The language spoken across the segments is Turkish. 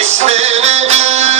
İstediğim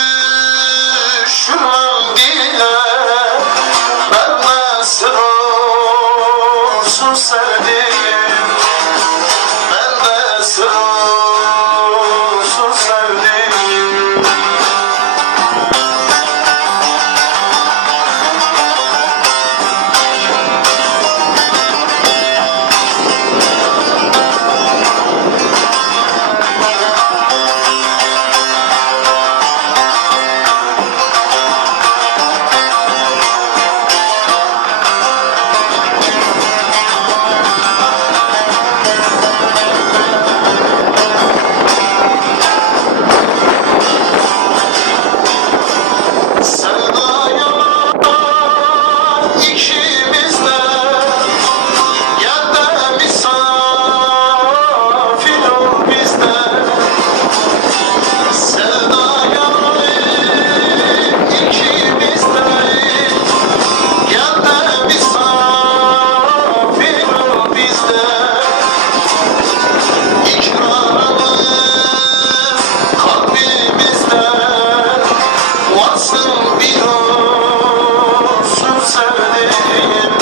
bir olsun sevdiğim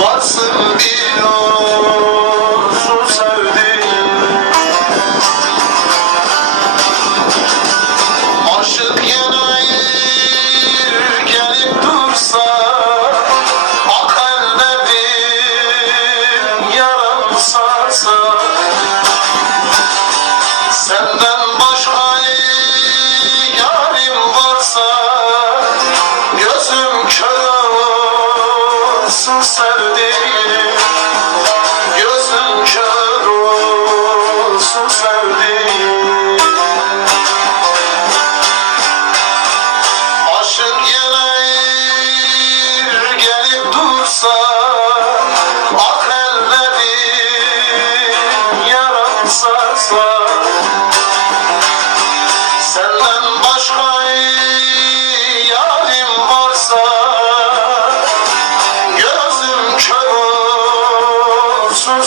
Varsın bir olsun sevdiğim. Aşık yanayır gelip dursa Ak elde bir Senden başka yarim varsa Gözüm kör olsun